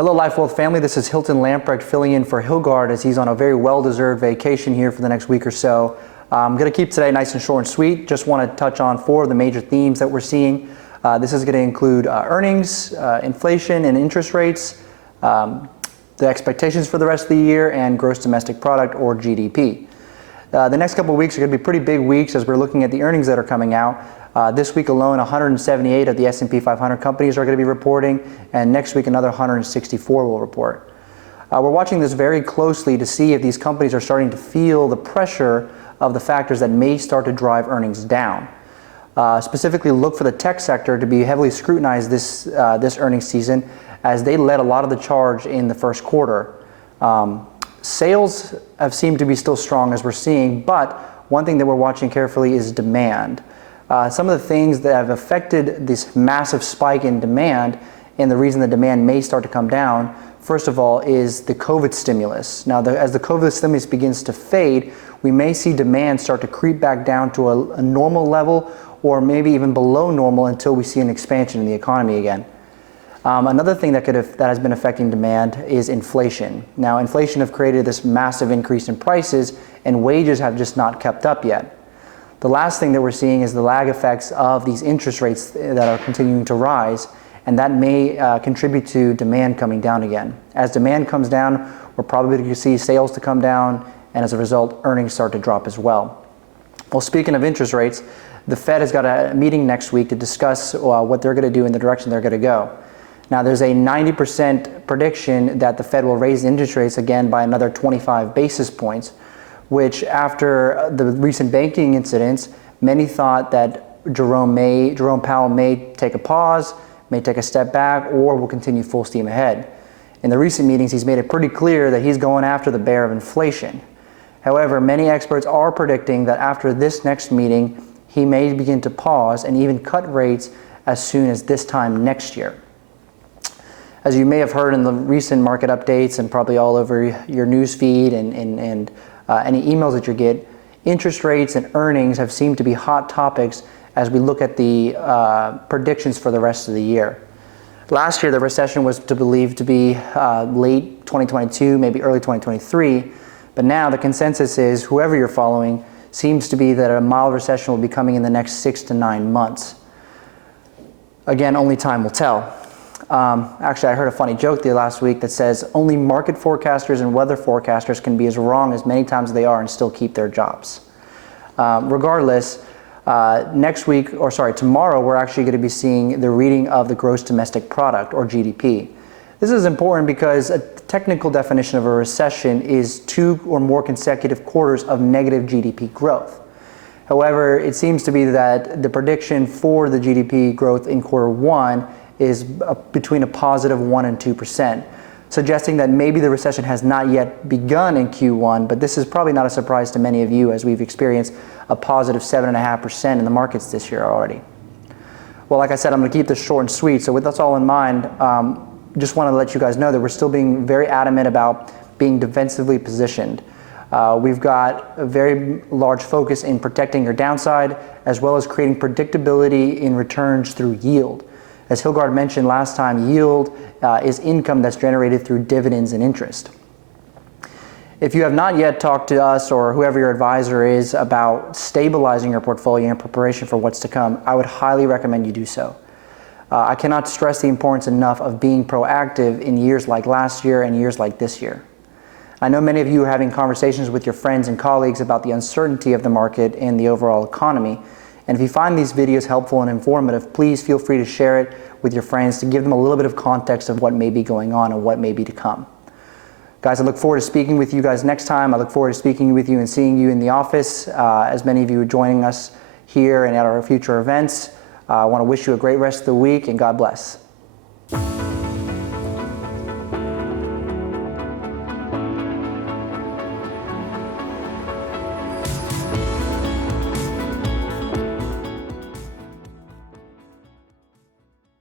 Hello, Life Wealth family. This is Hilton Lamprecht filling in for Hilgard as he's on a very well-deserved vacation here for the next week or so. I'm going to keep today nice and short and sweet. Just want to touch on 4 of the major themes that we're seeing. This is going to include earnings, inflation and interest rates, the expectations for the rest of the year, and gross domestic product, or GDP. The next couple of weeks are going to be pretty big weeks as we're looking at the earnings that are coming out. This week alone, 178 of the S&P 500 companies are going to be reporting, and next week another 164 will report. We're watching this very closely to see if these companies are starting to feel the pressure of the factors that may start to drive earnings down. Specifically, look for the tech sector to be heavily scrutinized this earnings season, as they led a lot of the charge in the first quarter. Sales have seemed to be still strong as we're seeing, but one thing that we're watching carefully is demand. Some of the things that have affected this massive spike in demand, and the reason the demand may start to come down, first of all, is the COVID stimulus. Now, as the COVID stimulus begins to fade, we may see demand start to creep back down to a normal level, or maybe even below normal, until we see an expansion in the economy again. Another thing that has been affecting demand is inflation. Now, inflation have created this massive increase in prices, and wages have just not kept up yet. The last thing that we're seeing is the lag effects of these interest rates that are continuing to rise, and that may contribute to demand coming down again. As demand comes down, we're probably going to see sales to come down, and as a result, earnings start to drop as well. Well, speaking of interest rates, the Fed has got a meeting next week to discuss what they're going to do and the direction they're going to go. Now, there's a 90% prediction that the Fed will raise interest rates again by another 25 basis points, which, after the recent banking incidents, many thought that Jerome Powell may take a pause, may take a step back, or will continue full steam ahead. In the recent meetings, he's made it pretty clear that he's going after the bear of inflation. However, many experts are predicting that after this next meeting, he may begin to pause and even cut rates as soon as this time next year. As you may have heard in the recent market updates and probably all over your news feed and any emails that you get, interest rates and earnings have seemed to be hot topics as we look at the predictions for the rest of the year. Last year, the recession was believed to be late 2022, maybe early 2023, but now the consensus is, whoever you're following, seems to be that a mild recession will be coming in the next 6 to 9 months. Again, only time will tell. Actually, I heard a funny joke the last week that says only market forecasters and weather forecasters can be as wrong as many times they are and still keep their jobs. Regardless, tomorrow we're actually going to be seeing the reading of the gross domestic product, or GDP. This is important because a technical definition of a recession is 2 or more consecutive quarters of negative GDP growth. However, it seems to be that the prediction for the GDP growth in quarter 1 is between a positive 1 and 2%, suggesting that maybe the recession has not yet begun in Q1, but this is probably not a surprise to many of you, as we've experienced a positive 7.5% in the markets this year already. Well, like I said, I'm going to keep this short and sweet, so with that all in mind, just want to let you guys know that we're still being very adamant about being defensively positioned. We've got a very large focus in protecting your downside, as well as creating predictability in returns through yield. As Hilgard mentioned last time, yield is income that's generated through dividends and interest. If you have not yet talked to us or whoever your advisor is about stabilizing your portfolio in preparation for what's to come, I would highly recommend you do so. I cannot stress the importance enough of being proactive in years like last year and years like this year. I know many of you are having conversations with your friends and colleagues about the uncertainty of the market and the overall economy. And if you find these videos helpful and informative, please feel free to share it with your friends to give them a little bit of context of what may be going on and what may be to come. Guys, I look forward to speaking with you guys next time. I look forward to speaking with you and seeing you in the office, as many of you are joining us here and at our future events. I want to wish you a great rest of the week, and God bless.